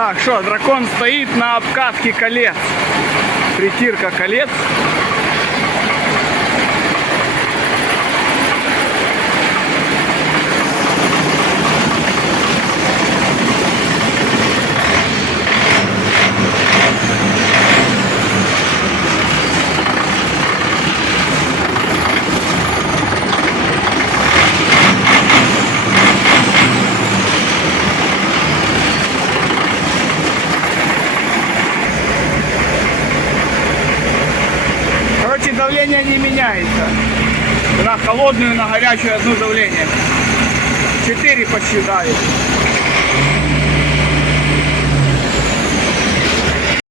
Так, что, дракон стоит на обкатке колец. Притирка колец. Короче, давление не меняется. На холодную, на горячую одно давление. 4 почти давит.